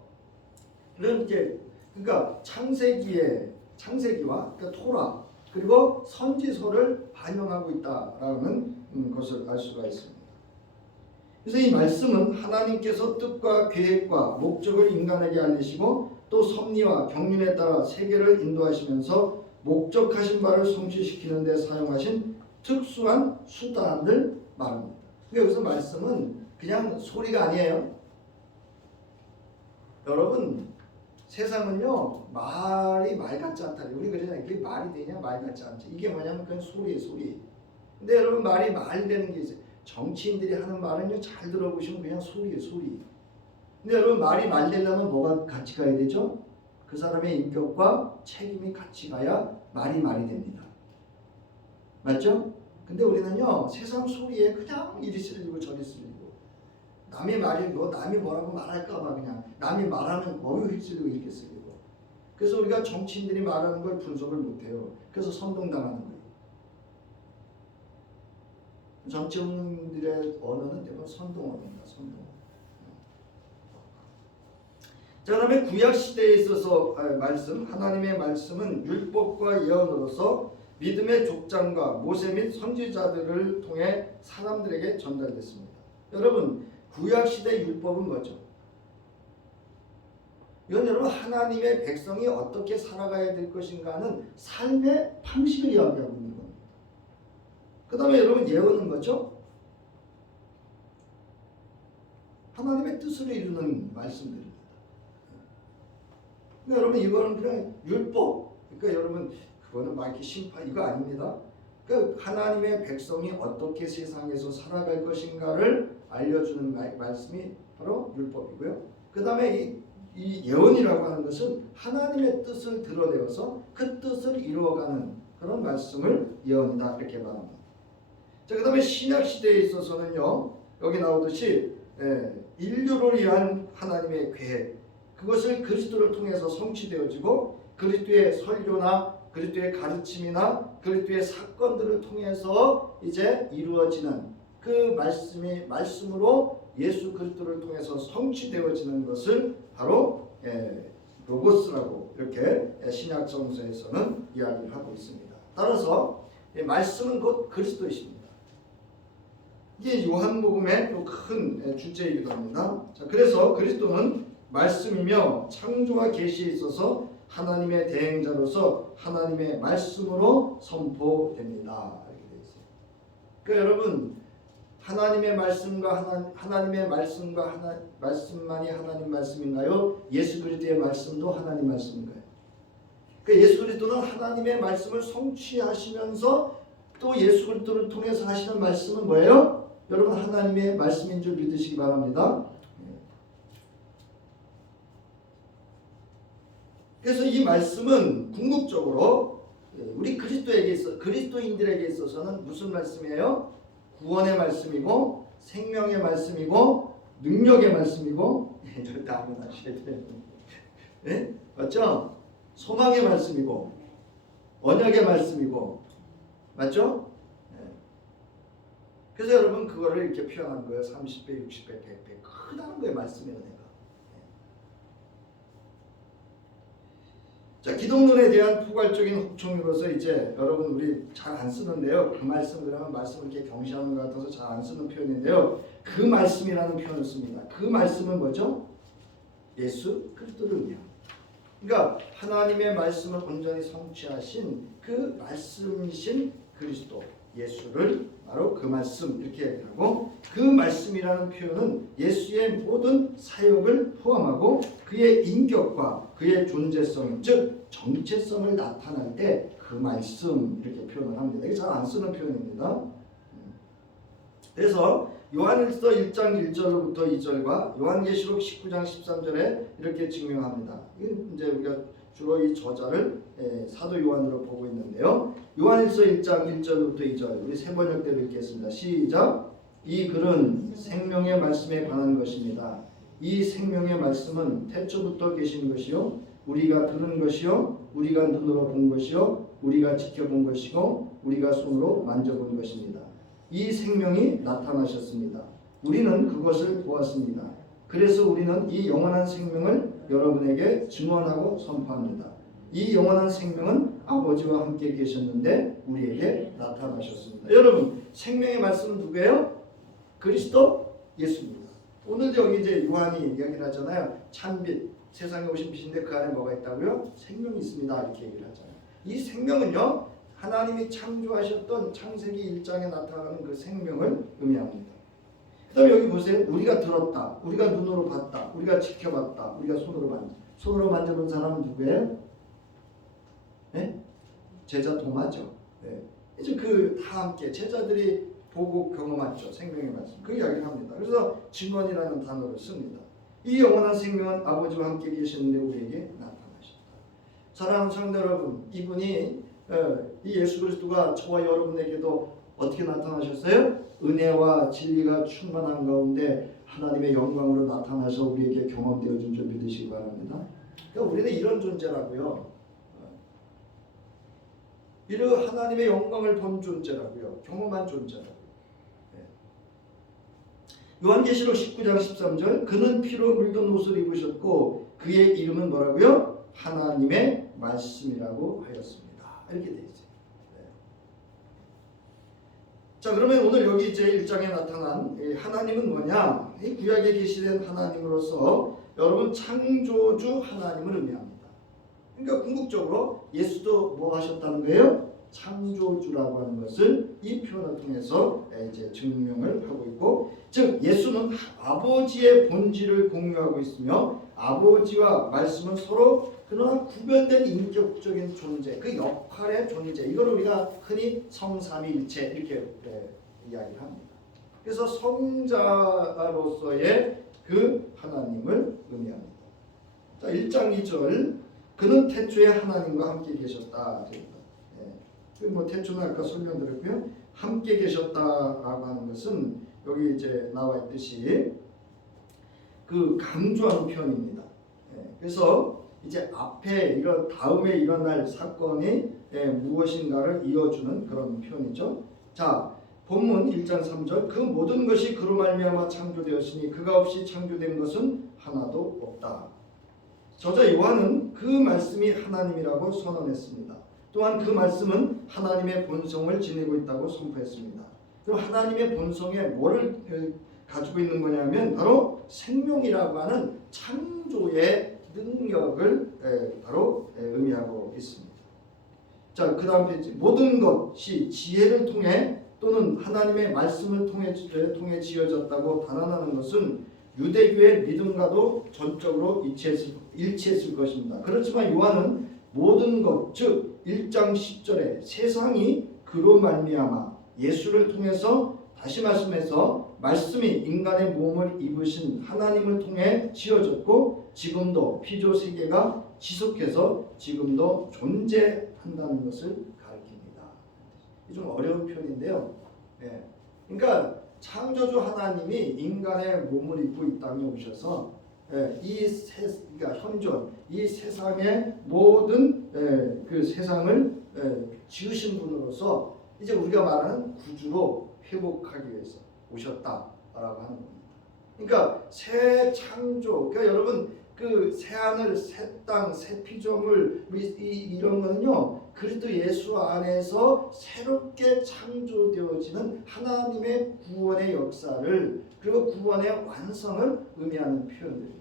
이런 그러니까 창세기와 그러니까 토라 그리고 선지서를 반영하고 있다라는 것을 알 수가 있습니다. 그래서 이 말씀은 하나님께서 뜻과 계획과 목적을 인간에게 알리시고 또 섭리와 경륜에 따라 세계를 인도하시면서 목적하신 바를 성취시키는 데 사용하신 특수한 수단을 말합니다. 그러니까 여기서 말씀은 그냥 소리가 아니에요. 여러분, 세상은요 말이 말 같지 않다. 우리 그러잖아요. 그게 말이 되냐? 말 같지 않지. 이게 뭐냐면 그냥 소리예요, 소리. 근데 여러분, 말이 말 되는 게 있어요. 정치인들이 하는 말은요 잘 들어보시면 그냥 소리예요, 소리. 근데 여러분, 말이 말 되려면 뭐가 같이 가야 되죠? 그 사람의 인격과 책임이 같이 가야 말이 말이 됩니다. 맞죠? 근데 우리는요 세상 소리에 그냥 이리 쓰리고 저리 쓰리고 남의 말이 남이 뭐라고 말할까봐 그냥 남이 말하면 휘쓸리고 이렇게 쓰리고 그래서 우리가 정치인들이 말하는 걸 분석을 못해요. 그래서 선동당하는 거예요. 정치인들의 언어는 대부분 선동언어입니다. 선동언어. 자, 그다음에 구약 시대에 있어서 하나님의 말씀은 율법과 예언으로서 믿음의 족장과 모세 및 선지자들을 통해 사람들에게 전달됐습니다. 여러분, 구약 시대 율법은 뭐죠? 이건 여러분 하나님의 백성이 어떻게 살아가야 될 것인가 하는 삶의 방식을 이야기하고 있는 겁니다. 그 다음에 여러분 예언은 뭐죠? 하나님의 뜻을 이루는 말씀들입니다. 그러니까 여러분 이거는 그냥 율법, 그러니까 여러분 그거는 막 이렇게 심판 이거 아닙니다. 그러니까 하나님의 백성이 어떻게 세상에서 살아갈 것인가를 알려주는 말씀이 바로 율법이고요. 그 다음에 이 예언이라고 하는 것은 하나님의 뜻을 드러내어서 그 뜻을 이루어가는 그런 말씀을 예언이다 이렇게 말합니다. 자, 그 다음에 신약 시대에 있어서는요 여기 나오듯이 인류를 위한 하나님의 계획, 그것을 그리스도를 통해서 성취되어지고 그리스도의 설교나 그리스도의 가르침이나 그리스도의 사건들을 통해서 이제 이루어지는 그 말씀으로 예수 그리스도를 통해서 성취되어지는 것을 바로 로고스라고 이렇게 신약 성서에서는 이야기를 하고 있습니다. 따라서 말씀은 곧 그리스도이십니다. 이게 요한복음의 또 큰 주제이기도 합니다. 자, 그래서 그리스도는 말씀이며 창조와 계시에 있어서 하나님의 대행자로서 하나님의 말씀으로 선포됩니다. 이렇게 되어 있어요. 그러니까 여러분 하나님의 말씀과 하나님의 말씀만이 하나님 말씀인가요? 예수 그리스도의 말씀도 하나님 말씀인가요? 그러니까 예수 그리스도는 하나님의 말씀을 성취하시면서 또 예수 그리스도를 통해서 하시는 말씀은 뭐예요? 여러분 하나님의 말씀인 줄 믿으시기 바랍니다. 그래서 이 말씀은 궁극적으로 우리 그리스도인들에게 있어서는 무슨 말씀이에요? 구원의 말씀이고 생명의 말씀이고 능력의 말씀이고 절대 아무나 하셔야 돼요. 네? 맞죠? 소망의 말씀이고 언약의 말씀이고 맞죠? 네. 그래서 여러분 그거를 이렇게 표현한 거예요. 30배, 60배, 100배 크다는 거예요. 말씀의 은혜가. 자, 기독론에 대한 포괄적인 혹총으로서 이제 여러분 우리 잘 안 쓰는데요. 그 말씀 그러면 말씀을 이렇게 경시하는 것 같아서 잘 안 쓰는 표현인데요. 그 말씀이라는 표현을 씁니다. 그 말씀은 뭐죠? 예수 그리스도를 의미합니다. 그러니까 하나님의 말씀을 온전히 성취하신 그 말씀이신 그리스도 예수를 바로 그 말씀 이렇게 얘기하고 그 말씀이라는 표현은 예수의 모든 사역을 포함하고 그의 인격과 그의 존재성 즉 정체성을 나타낼 때 그 말씀 이렇게 표현을 합니다. 이게 잘 안 쓰는 표현입니다. 그래서 요한일서 1장 1절로부터 2절과 요한계시록 19장 13절에 이렇게 증명합니다. 이제 우리가 주로 이 저자를 사도 요한으로 보고 있는데요. 요한일서 1장 1절부터 2절 우리 세 번역대로 읽겠습니다. 시작. 이 글은 생명의 말씀에 관한 것입니다. 이 생명의 말씀은 태초부터 계신 것이요 우리가 들은 것이요 우리가 눈으로 본 것이요 우리가 지켜본 것이고 우리가 손으로 만져본 것입니다. 이 생명이 나타나셨습니다. 우리는 그것을 보았습니다. 그래서 우리는 이 영원한 생명을 여러분에게 증언하고 선포합니다. 이 영원한 생명은 아버지와 함께 계셨는데 우리에게 나타나셨습니다. 여러분 생명의 말씀은 누구예요? 그리스도 예수입니다. 오늘 여기 이제 요한이 이야기를 하잖아요. 참빛 세상에 오신 빛인데 그 안에 뭐가 있다고요? 생명이 있습니다. 이렇게 얘기를 하잖아요. 이 생명은요 하나님이 창조하셨던 창세기 1장에 나타나는 그 생명을 의미합니다. 그 다음에 여기 보세요. 우리가 들었다. 우리가 눈으로 봤다. 우리가 지켜봤다. 우리가 손으로 만져본 사람은 누구예요? 네? 제자 도마죠. 네. 이제 그 다 함께 제자들이 보고 경험했죠. 생명의 말씀. 그 이야기를 합니다. 그래서 증언이라는 단어를 씁니다. 이 영원한 생명은 아버지와 함께 계시는데 우리에게 나타나셨다. 사랑하는 성도 여러분, 이분이 이 예수 그리스도가 저와 여러분에게도 어떻게 나타나셨어요? 은혜와 진리가 충만한 가운데 하나님의 영광으로 나타나서 우리에게 경험되어진 줄 믿으시기 바랍니다. 그러니까 우리는 이런 존재라고요. 이런 하나님의 영광을 본 존재라고요. 경험한 존재라고요. 요한계시록 19장 13절 그는 피로 물든 옷을 입으셨고 그의 이름은 뭐라고요? 하나님의 말씀이라고 하였습니다. 이렇게 되어 있어요. 네. 자, 그러면 오늘 여기 이제 1장에 나타난 하나님은 뭐냐? 이 구약에 계시된 하나님으로서 여러분 창조주 하나님을 의미합니다. 그러니까 궁극적으로 예수도 뭐 하셨다는 거예요? 창조주라고 하는 것을 이 표현을 통해서 이제 증명을 하고 있고, 즉 예수는 아버지의 본질을 공유하고 있으며 아버지와 말씀은 서로 그러나 구별된 인격적인 존재, 그 역할의 존재, 이걸 우리가 흔히 성삼위일체 이렇게 이야기를 합니다. 그래서 성자로서의 그 하나님을 의미합니다. 자, 1장 2절 그는 태초에 하나님과 함께 계셨다. 뭐 태초는 아까 설명드렸고요. 함께 계셨다라고 하는 것은 여기 이제 나와 있듯이 그 강조하는 표현입니다. 그래서 이제 앞에 다음에 일어날 사건이 무엇인가를 이어주는 그런 표현이죠. 자, 본문 1장 3절 그 모든 것이 그로 말미암아 창조되었으니 그가 없이 창조된 것은 하나도 없다. 저자 요한은 그 말씀이 하나님이라고 선언했습니다. 또한 그 말씀은 하나님의 본성을 지니고 있다고 선포했습니다. 그럼 하나님의 본성에 뭐를 가지고 있는 거냐면 바로 생명이라고 하는 창조의 능력을 바로 의미하고 있습니다. 자, 그 다음 페이지. 모든 것이 지혜를 통해 또는 하나님의 말씀을 통해 지어졌다고 단언하는 것은 유대교의 믿음과도 전적으로 일치했을 것입니다. 그렇지만 요한은 모든 것, 즉 1장 10절에 세상이 그로 말미암아 예수를 통해서 다시 말씀해서 말씀이 인간의 몸을 입으신 하나님을 통해 지어졌고 지금도 피조 세계가 지속해서 지금도 존재한다는 것을 가리킵니다. 이 좀 어려운 표현인데요. 네. 그러니까 창조주 하나님이 인간의 몸을 입고 이 땅에 오셔서 그러니까 현존, 이 세상의 모든 그 세상을 지으신 분으로서 이제 우리가 말하는 구주로 회복하기 위해서 오셨다라고 하는 겁니다. 그러니까 새 창조, 그러니까 여러분 그 새 하늘, 새 땅, 새 피조물 이런 거는요 그리스도 예수 안에서 새롭게 창조되어지는 하나님의 구원의 역사를 그리고 구원의 완성을 의미하는 표현들입니다.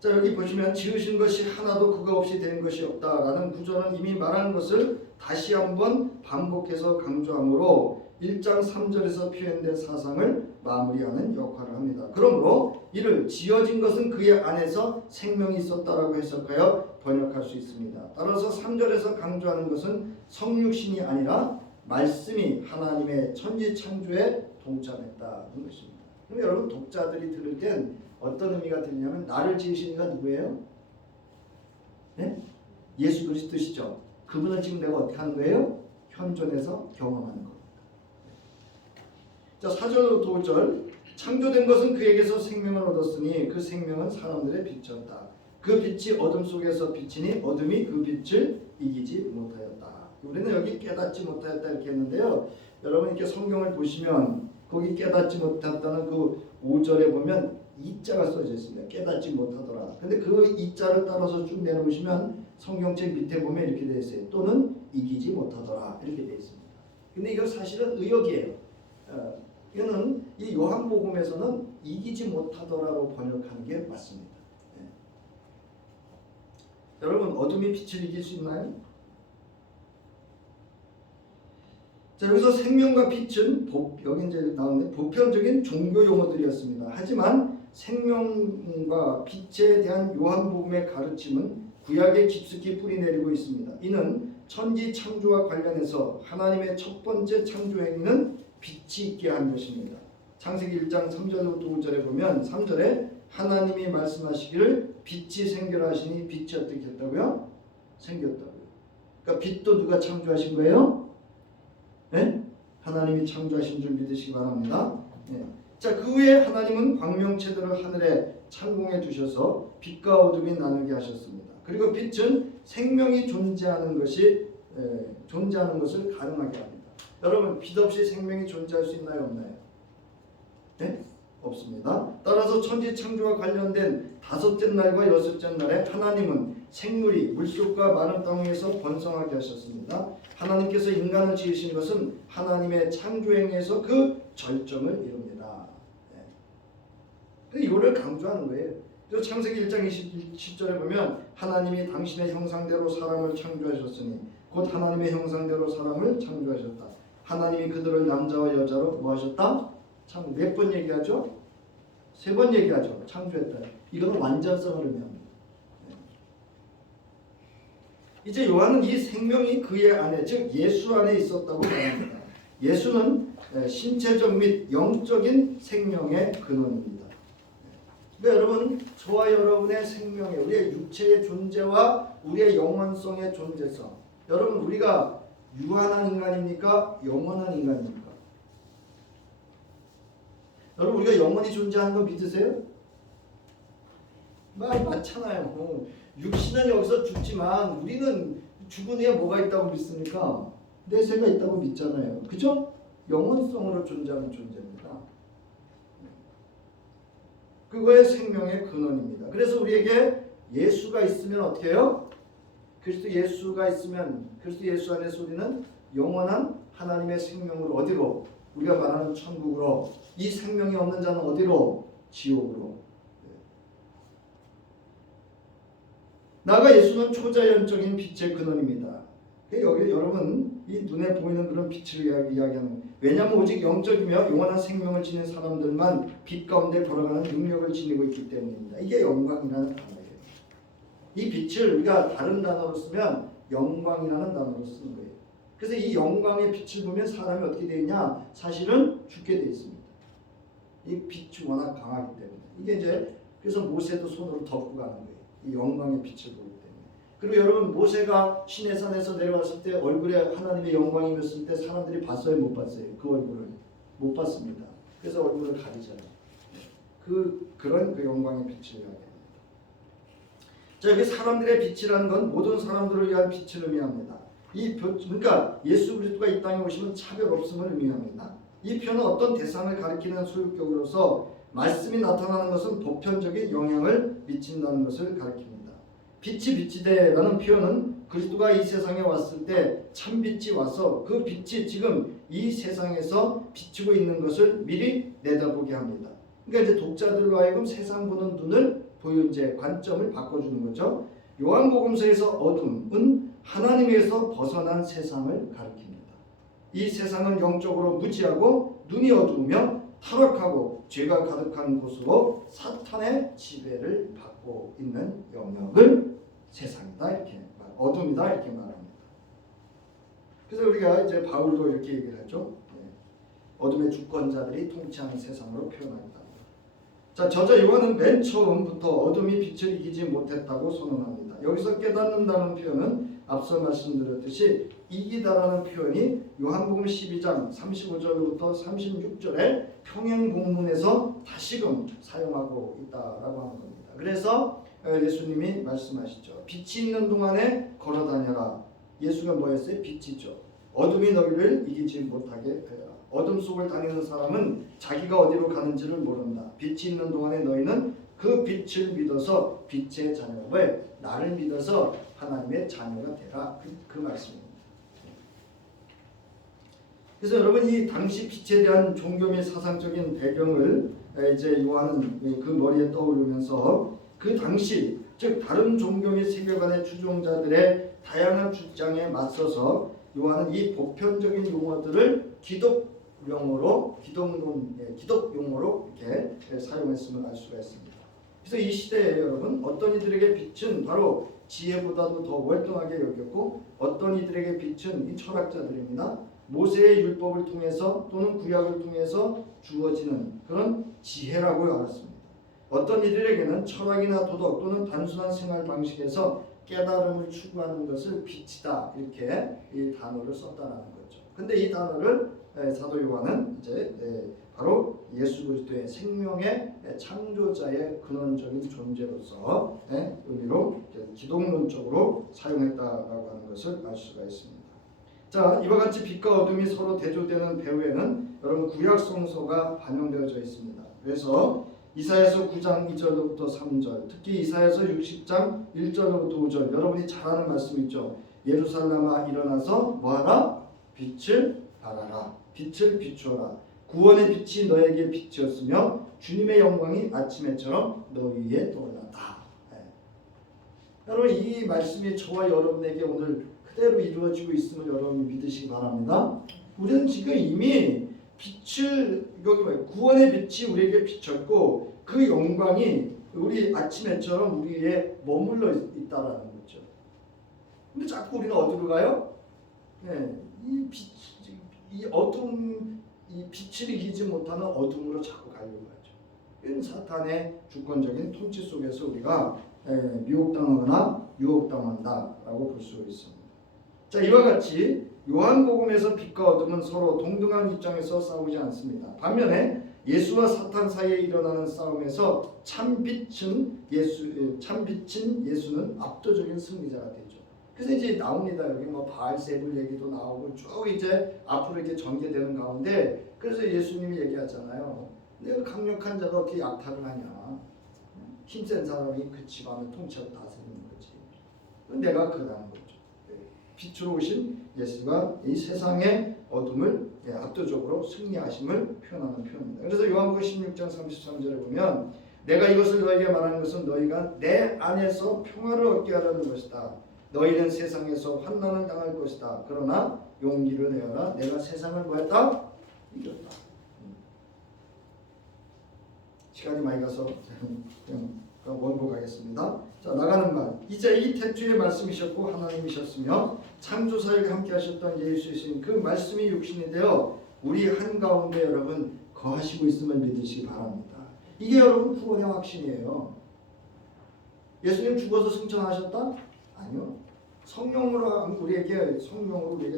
자, 여기 보시면 지으신 것이 하나도 그가 없이 된 것이 없다라는 구절은 이미 말한 것을 다시 한번 반복해서 강조하므로 1장 3절에서 표현된 사상을 마무리하는 역할을 합니다. 그러므로 이를 지어진 것은 그의 안에서 생명이 있었다라고 해석하여 번역할 수 있습니다. 따라서 3절에서 강조하는 것은 성육신이 아니라 말씀이 하나님의 천지 창조에 동참했다는 것입니다. 그럼 여러분 독자들이 들을 땐 어떤 의미가 들냐면 나를 지으신 이가 누구예요? 네? 예수 그리스도시죠. 그분을 지금 내가 어떻게 하는 거예요? 현존해서 경험하는 겁니다. 자, 4절로 5절 창조된 것은 그에게서 생명을 얻었으니 그 생명은 사람들의 빛이었다. 그 빛이 어둠 속에서 비치니 어둠이 그 빛을 이기지 못하였다. 우리는 여기 깨닫지 못하였다 이렇게 했는데요. 여러분 이렇게 성경을 보시면 거기 깨닫지 못했다는 그 5절에 보면 이자가 써져 있습니다. 깨닫지 못하더라. 근데 그 이자를 따라서 쭉 내놓으시면 성경책 밑에 보면 이렇게 되어 있어요. 또는 이기지 못하더라 이렇게 되어 있습니다. 근데 이거 사실은 의역이에요. 이거는 이 요한복음에서는 이기지 못하더라로 번역하는 게 맞습니다. 네. 여러분 어둠이 빛을 이길 수 있나요? 자, 여기서 생명과 빛은 여기 이제 나오는데 보편적인 종교 용어들이었습니다. 하지만 생명과 빛에 대한 요한복음의 가르침은 구약에 깊숙이 뿌리내리고 있습니다. 이는 천지 창조와 관련해서 하나님의 첫 번째 창조 행위는 빛이 있게 한 것입니다. 창세기 1장 3절부터 5절에 보면 3절에 하나님이 말씀하시기를 빛이 생겨라 하시니 빛이 어떻게 했다고요? 생겼다고요. 그러니까 빛도 누가 창조하신 거예요? 네? 하나님이 창조하신 줄 믿으시기 바랍니다. 네. 자, 그 후에 하나님은 광명체들을 하늘에 창공에 두셔서 빛과 어둠이 나누게 하셨습니다. 그리고 빛은 생명이 존재하는 것을 가능하게 합니다. 여러분 빛 없이 생명이 존재할 수 있나요? 없나요? 네? 없습니다. 따라서 천지 창조와 관련된 다섯째 날과 여섯째 날에 하나님은 생물이 물속과 마른 땅 위에서 번성하게 하셨습니다. 하나님께서 인간을 지으신 것은 하나님의 창조행에서 그 절정을 이룹니다. 네. 이거를 강조하는 거예요. 그래서 창세기 1장 27절에 보면 하나님이 당신의 형상대로 사람을 창조하셨으니 곧 하나님의 형상대로 사람을 창조하셨다. 하나님이 그들을 남자와 여자로 뭐 하셨다? 참 몇 번 얘기하죠? 3번 얘기하죠. 창조했다. 이거는 완전성을 의미합니다. 네. 이제 요한은 이 생명이 그의 안에 즉 예수 안에 있었다고 말합니다. 예수는 신체적 및 영적인 생명의 근원입니다. 그러니까 여러분 저와 여러분의 생명의 우리의 육체의 존재와 우리의 영원성의 존재성 여러분 우리가 유한한 인간입니까? 영원한 인간입니까? 여러분 우리가 영원히 존재하는 거 믿으세요? 맞잖아요. 육신은 여기서 죽지만 우리는 죽은 후에 뭐가 있다고 믿습니까? 내세가 있다고 믿잖아요. 그죠? 영원성으로 존재하는 존재입니다. 그거의 생명의 근원입니다. 그래서 우리에게 예수가 있으면 어떻게 해요? 그리스도 예수가 있으면 그리스도 예수 안에서 우리는 영원한 하나님의 생명으로 어디로? 우리가 말하는 천국으로. 이 생명이 없는 자는 어디로? 지옥으로. 나가 예수는 초자연적인 빛의 근원입니다. 여기 여러분 이 눈에 보이는 그런 빛을 이야기하는, 왜냐하면 오직 영적이며 영원한 생명을 지닌 사람들만 빛 가운데 걸어가는 능력을 지니고 있기 때문입니다. 이게 영광이라는 단어예요. 이 빛을 우리가 다른 단어로 쓰면 영광이라는 단어로 쓰는 거예요. 그래서 이 영광의 빛을 보면 사람이 어떻게 되느냐? 사실은 죽게 되어 있습니다. 이 빛이 워낙 강하기 때문에. 이게 이제 그래서 모세도 손으로 덮고 가는 거예요. 이 영광의 빛을 보기 때문에. 그리고 여러분 모세가 시내산에서 내려왔을 때 얼굴에 하나님의 영광이 있었을 때 사람들이 봤어요? 못 봤어요? 그 얼굴을 못 봤습니다. 그래서 얼굴을 가리잖아요. 그런 그 영광의 빛을 이야기합니다. 자, 여기 사람들의 빛이라는 건 모든 사람들을 위한 빛을 의미합니다. 그러니까 예수 그리스도가 이 땅에 오시면 차별 없음을 의미합니다. 이 표현은 어떤 대상을 가리키는 소유격으로서 말씀이 나타나는 것은 보편적인 영향을 미친다는 것을 가리킵니다. 빛이 빛이되라는 표현은 그리스도가 이 세상에 왔을 때 참빛이 와서 그 빛이 지금 이 세상에서 비추고 있는 것을 미리 내다보게 합니다. 그러니까 이제 독자들로 하여금 세상 보는 눈을 이제 관점을 바꿔주는 거죠. 요한복음서에서 어둠은 하나님에서 벗어난 세상을 가리킵니다. 이 세상은 영적으로 무지하고 눈이 어두우며 타락하고 죄가 가득한 곳으로 사탄의 지배를 받고 있는 영역을 세상이다 이렇게 어둠이다 이렇게 말합니다. 그래서 우리가 이제 바울도 이렇게 얘기를 하죠. 어둠의 주권자들이 통치하는 세상으로 표현합니다. 자, 저자 요한은 맨 처음부터 어둠이 빛을 이기지 못했다고 선언합니다. 여기서 깨닫는다는 표현은 앞서 말씀드렸듯이 이기다라는 표현이 요한복음 12장 35절부터 36절에 평행본문에서 다시금 사용하고 있다라고 하는 겁니다. 그래서 예수님이 말씀하시죠. 빛이 있는 동안에 걸어다녀라. 예수가 뭐였어요? 빛이죠. 어둠이 너희를 이기지 못하게 하여라. 어둠 속을 다니는 사람은 자기가 어디로 가는지를 모른다. 빛이 있는 동안에 너희는 그 빛을 믿어서 빛의 자녀가, 왜? 나를 믿어서 하나님의 자녀가 되라. 그 말씀입니다. 그래서 여러분 이 당시 빛에 대한 종교 및 사상적인 배경을 이제 요한은 그 머리에 떠오르면서 그 당시 즉 다른 종교 및 세계관의 추종자들의 다양한 주장에 맞서서 요한은 이 보편적인 용어들을 기독 용어로 이렇게 사용했음을 알 수가 있습니다. 그래서 이 시대에 여러분 어떤 이들에게 빛은 바로 지혜보다도 더 월등하게 여겼고 어떤 이들에게 빛은 이 철학자들입니다. 모세의 율법을 통해서 또는 구약을 통해서 주어지는 그런 지혜라고 알았습니다. 어떤 이들에게는 철학이나 도덕 또는 단순한 생활 방식에서 깨달음을 추구하는 것을 빛이다 이렇게 이 단어를 썼다는 거죠. 근데 이 단어를 사도 요한은 이제 바로 예수 그리스도의 생명의 창조자의 근원적인 존재로서 의미로 기독론적으로 사용했다라고 하는 것을 알 수가 있습니다. 자, 이와 같이 빛과 어둠이 서로 대조되는 배후에는 여러분 구약 성서가 반영되어져 있습니다. 그래서 이사야서 9장 2절부터 3절, 특히 이사야서 60장 1절부터 5절, 여러분이 잘 아는 말씀 있죠. 예루살렘아 일어나서 뭐하라? 빛을 발하라. 빛을 비추어라. 구원의 빛이 너에게 빛이었으며 주님의 영광이 아침에처럼 너 위에 떠올랐다. 여러분 이 말씀이 저와 여러분에게 오늘 그대로 이루어지고 있음을 여러분이 믿으시기 바랍니다. 우리는 지금 이미 빛을 여기 봐요. 구원의 빛이 우리에게 비쳤고 그 영광이 우리 아침에처럼 우리 위에 머물러 있다라는 거죠. 근데 자꾸 우리는 어디로 가요? 이 빛, 이 어둠, 이 빛을 이기지 못하는 어둠으로 자꾸 가려고 하죠. 이건 사탄의 주권적인 통치 속에서 우리가 미혹당하거나 유혹당한다라고 볼 수 있습니다. 자, 이와 같이 요한복음에서 빛과 어둠은 서로 동등한 입장에서 싸우지 않습니다. 반면에 예수와 사탄 사이에 일어나는 싸움에서 참빛인 예수는 압도적인 승리자가 되죠. 그래서 이제 나옵니다. 여기 뭐 바알세불 얘기도 나오고 쭉 이제 앞으로 이렇게 전개되는 가운데 그래서 예수님이 얘기하잖아요. 내가 강력한 자가 어떻게 약탈을 하냐? 힘센 사람이 그 집안을 통째로 다스리는 거지. 내가 그러는 거죠. 빛으로 오신 예수가 이 세상의 어둠을 압도적으로 승리하심을 표현하는 표현입니다. 그래서 요한복음 16장 33절에 보면 내가 이것을 너에게 말하는 것은 너희가 내 안에서 평화를 얻게 하려는 것이다. 너희는 세상에서 환난을 당할 것이다. 그러나 용기를 내어라. 내가 세상을 뭐했다? 이겼다. 시간이 많이 가서 그냥 원고가겠습니다. 자, 나가는 말. 이제 이 태초의 말씀이셨고 하나님이셨으며 창조사역에 함께 하셨던 예수이신 그 말씀이 육신이 되어 우리 한가운데 여러분 거하시고 있음을 믿으시기 바랍니다. 이게 여러분 구원의 확신이에요. 예수님 죽어서 승천하셨다? 아니요. 성령으로 우리에게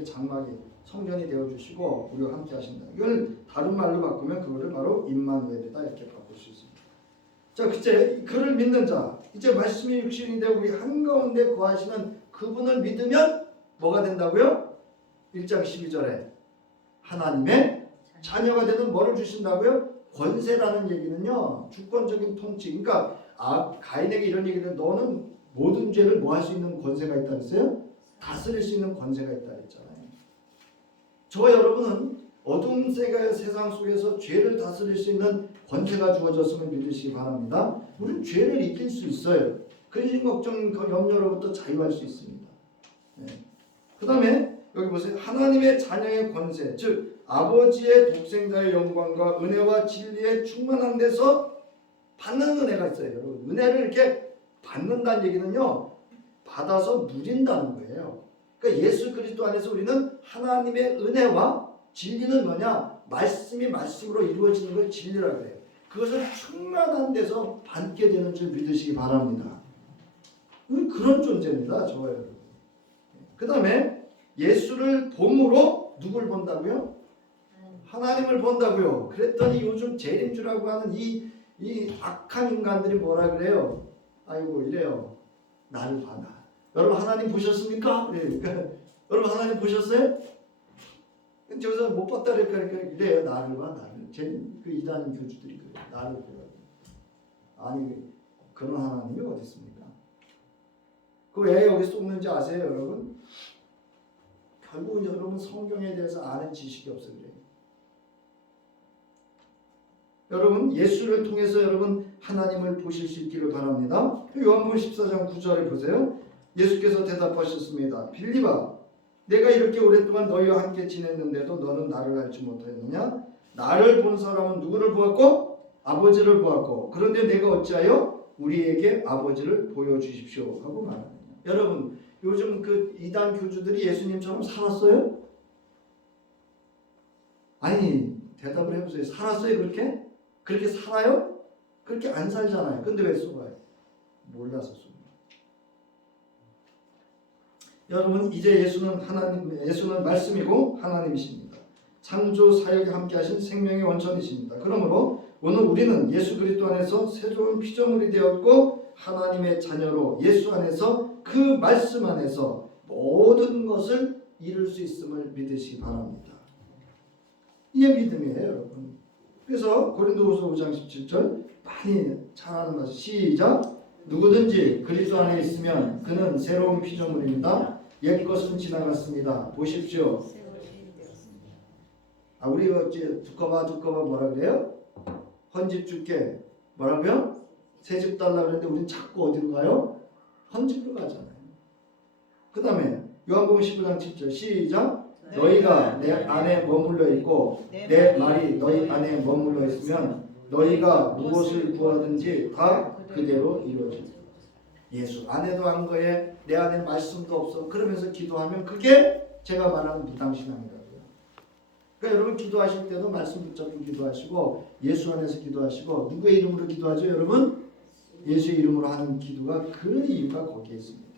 장막이 성전이 되어 주시고 우리와 함께 하신다. 이걸 다른 말로 바꾸면 그거를 바로 임마누엘이다 이렇게 바꿀 수 있습니다. 자, 이제 그를 믿는 자, 이제 말씀이 육신이 되어 우리 한가운데 거하시는 그분을 믿으면 뭐가 된다고요? 1장 12절에 하나님의 자녀가 되는 뭐를 주신다고요? 권세라는 얘기는요, 주권적인 통치. 그러니까 가인에게 이런 얘기는 너는 모든 죄를 뭐 할 수 있는 권세가 있다 그랬어요? 다스릴 수 있는 권세가 있다 그랬잖아요. 저와 여러분은 어둠 세상 속에서 죄를 다스릴 수 있는 권세가 주어졌음을 믿으시기 바랍니다. 우리는 죄를 이길 수 있어요. 근심, 걱정, 염려로부터 자유할 수 있습니다. 네. 그 다음에 여기 보세요. 하나님의 자녀의 권세, 즉 아버지의 독생자의 영광과 은혜와 진리의 충만한 데서 받는 은혜가 있어요. 여러분, 은혜를 이렇게 받는다는 얘기는요, 받아서 누린다는 거예요. 그러니까 예수 그리스도 안에서 우리는 하나님의 은혜와 진리는 뭐냐? 말씀이 말씀으로 이루어지는 걸 진리라고 그래요. 그것을 충만한 데서 받게 되는 줄 믿으시기 바랍니다. 그런 존재입니다. 저와 여러분. 그 다음에 예수를 봄으로 누굴 본다고요? 하나님을 본다고요. 그랬더니 요즘 재림주라고 하는 이 악한 인간들이 뭐라 그래요? 아이고 이래요. 나를 봐라. 여러분 하나님 보셨습니까? 그러니까 여러분 하나님 보셨어요? 저기서 못 봤다 그러니까 이래요. 나를 봐, 나를. 그 이단 교주들이 그래요. 나를 보라고. 아니 그런 하나님이 어디 있습니까? 그 왜 여기 쏟는지 아세요, 여러분? 결국은 여러분 성경에 대해서 아는 지식이 없어요. 여러분 예수를 통해서 여러분 하나님을 보실 수 있기를 바랍니다. 요한복음 14장 9절에 보세요. 예수께서 대답하셨습니다. 빌립아, 내가 이렇게 오랫동안 너희와 함께 지냈는데도 너는 나를 알지 못하였느냐? 나를 본 사람은 누구를 보았고? 아버지를 보았고, 그런데 내가 어찌하여 우리에게 아버지를 보여주십시오 하고 말합니다. 여러분 요즘 그 이단 교주들이 예수님처럼 살았어요? 아니 대답을 해보세요. 살았어요 그렇게? 그렇게 살아요? 그렇게 안 살잖아요. 근데 왜 속아요? 몰라서 속아요. 여러분 이제 예수는 말씀이고 하나님이십니다. 창조 사역에 함께 하신 생명의 원천이십니다. 그러므로 오늘 우리는 예수 그리스도 안에서 새 좋은 피조물이 되었고 하나님의 자녀로 예수 안에서 그 말씀 안에서 모든 것을 이룰 수 있음을 믿으시기 바랍니다. 이게 믿음이에요, 여러분. 그래서 고린도후서 5장 17절 많이 잘 아는 말씀. 시작. 누구든지 그리스도 안에 있으면 그는 새로운 피조물입니다. 옛 것은 지나갔습니다. 보십시오. 우리 어째 두꺼봐 뭐라 그래요? 헌집 줄게. 뭐라고요? 새집 달라 그랬는데 우린 자꾸 어디로 가요? 헌집으로 가잖아요. 그 다음에 요한복음 19장 7절 시작. 너희가 내 안에 머물러 있고 내 말이 너희 안에 머물러 있으면 너희가 무엇을 구하든지 다 그대로 이루어집니다. 예수 안에도 한 거에 내 안에 말씀도 없어. 그러면서 기도하면 그게 제가 말하는 무당신앙이라고요. 그러니까 여러분 기도하실 때도 말씀 붙잡고 기도하시고 예수 안에서 기도하시고 누구의 이름으로 기도하죠 여러분? 예수의 이름으로 하는 기도가 그 이유가 거기에 있습니다.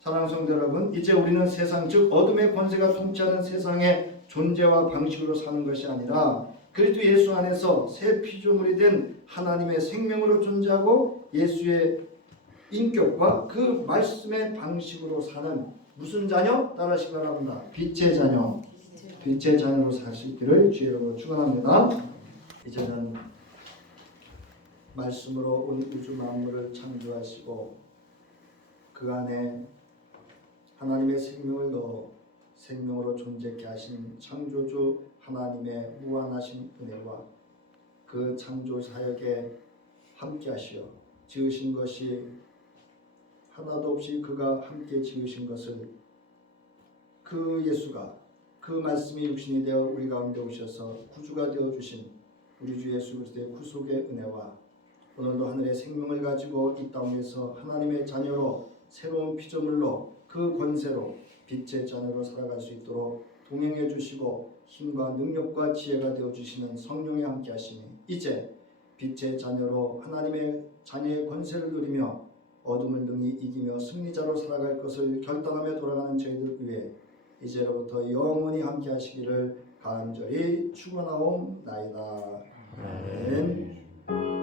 사랑하는 성도 여러분, 이제 우리는 세상 즉 어둠의 권세가 통치하는 세상의 존재와 방식으로 사는 것이 아니라 그리스도 예수 안에서 새 피조물이 된 하나님의 생명으로 존재하고 예수의 인격과 그 말씀의 방식으로 사는 무슨 자녀? 따라하시기 바랍니다. 빛의 자녀. 빛의 자녀로 살 수 있기를 주의 이름으로 축원합니다. 이제는 말씀으로 온 우주 만물을 창조하시고 그 안에 하나님의 생명을 넣어 생명으로 존재케 하신 창조주 하나님의 무한하신 은혜와 그 창조 사역에 함께 하시어 지으신 것이 하나도 없이 그가 함께 지으신 것을 그 예수가 그 말씀이 육신이 되어 우리 가운데 오셔서 구주가 되어주신 우리 주 예수 그리스도의 구속의 은혜와 오늘도 하늘의 생명을 가지고 이 땅에서 하나님의 자녀로 새로운 피조물로 그 권세로 빛의 자녀로 살아갈 수 있도록 동행해 주시고 힘과 능력과 지혜가 되어주시는 성령이 함께 하시니 이제 빛의 자녀로 하나님의 자녀의 권세를 누리며 어둠을 능히 이기며 승리자로 살아갈 것을 결단하며 돌아가는 저희들 위해 이제로부터 영원히 함께 하시기를 간절히 축원하옵나이다. 아멘.